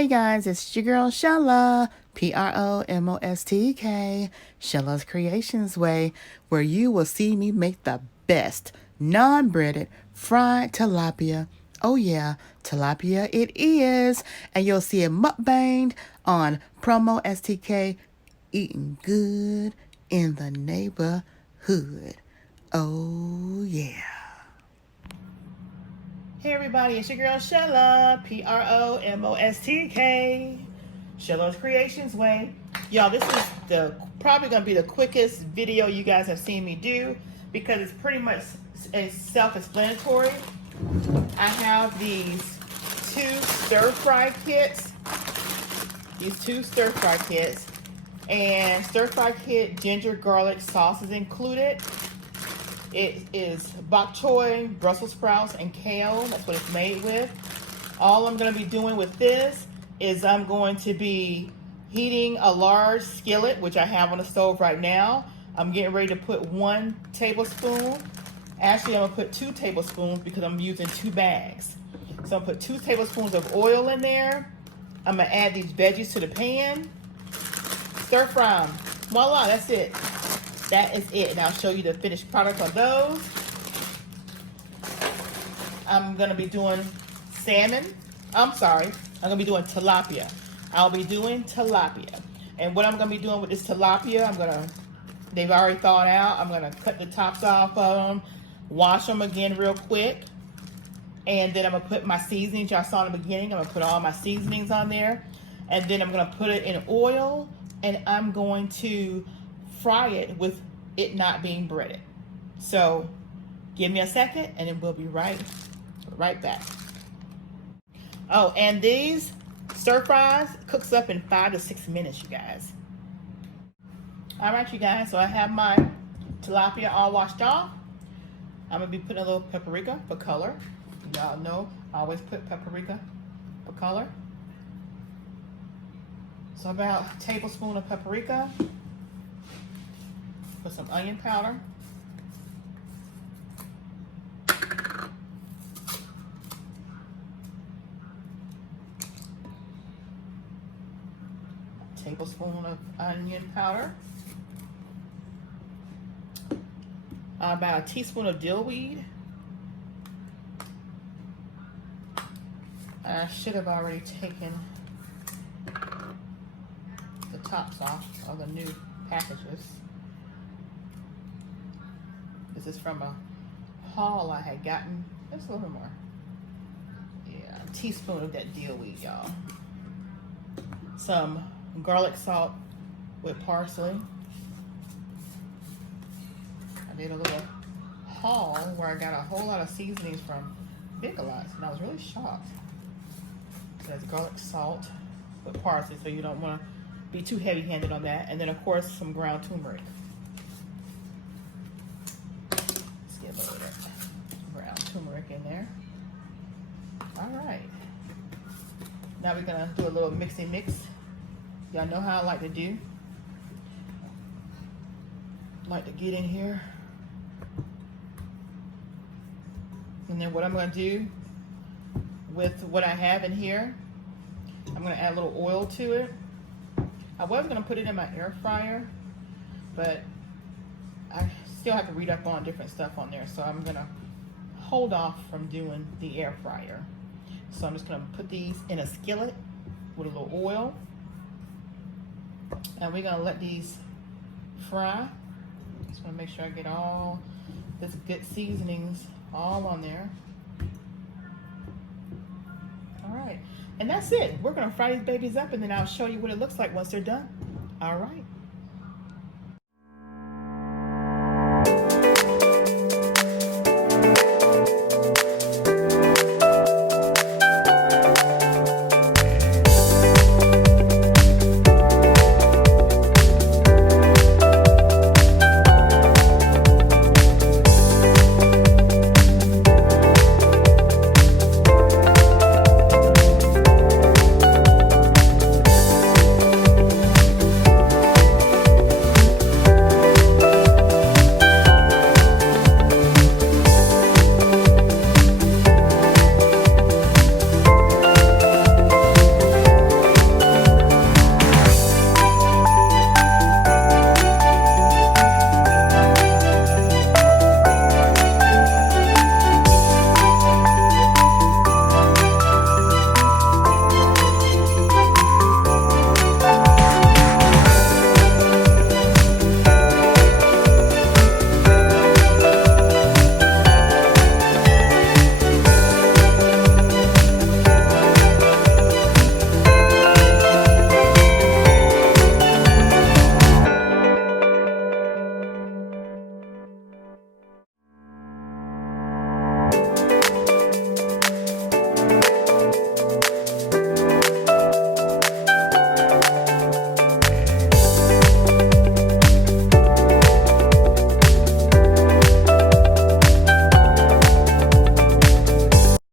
Hey guys, it's your girl Shella, PromoSTK, Shella's Creations Way, where you will see me make the best non-breaded fried tilapia. Oh yeah, tilapia it is, and you'll see it mukbanged on PromoSTK, eating good in the neighborhood. Oh yeah. Hey everybody, it's your girl Shella, PromoSTK, Shella's Creations Way. Y'all, this is probably gonna be the quickest video you guys have seen me do because it's pretty much self-explanatory. I have these two stir-fry kits, and stir-fry kit ginger garlic sauce is included. It is bok choy, Brussels sprouts, and kale. That's what it's made with. All I'm going to be doing with this is I'm going to be heating a large skillet, which I have on the stove right now. I'm getting ready to put 1 tablespoon. Actually, I'm going to put 2 tablespoons because I'm using 2 bags. So I'll put 2 tablespoons of oil in there. I'm going to add these veggies to the pan. Stir fry them. Voila, that's it. That is it, and I'll show you the finished product on those. I'm gonna be doing salmon. I'm gonna be doing tilapia. I'll be doing tilapia. And what I'm gonna be doing with this tilapia, they've already thawed out. I'm gonna cut the tops off of them, wash them again real quick. And then I'm gonna put my seasonings, y'all saw in the beginning. I'm gonna put all my seasonings on there. And then I'm gonna put it in oil, and I'm going to fry it with it not being breaded. So give me a second and then we'll be right back. Oh, and these stir fries cooks up in 5 to 6 minutes, you guys. All right, you guys, so I have my tilapia all washed off. I'm gonna be putting a little paprika for color. Y'all know I always put paprika for color. So about a tablespoon of paprika. Put some onion powder. A tablespoon of onion powder. About a teaspoon of dill weed. I should have already taken the tops off of the new packages. This is from a haul I had gotten. Just a little bit more. Yeah, a teaspoon of that dill weed, y'all. Some garlic salt with parsley. I did a little haul where I got a whole lot of seasonings from Big Lots, and I was really shocked. So that's garlic salt with parsley, so you don't want to be too heavy-handed on that. And then, of course, some ground turmeric. Brown turmeric in there. All right. Now we're gonna do a little mixy mix. Y'all know how I like to do. Like to get in here. And then what I'm gonna do with what I have in here, I'm gonna add a little oil to it. I was gonna put it in my air fryer, but I still have to read up on different stuff on there, so I'm gonna hold off from doing the air fryer. So I'm just gonna put these in a skillet with a little oil, and we're gonna let these fry. Just wanna make sure I get all this good seasonings all on there. All right, and that's it. We're gonna fry these babies up, and then I'll show you what it looks like once they're done. All right.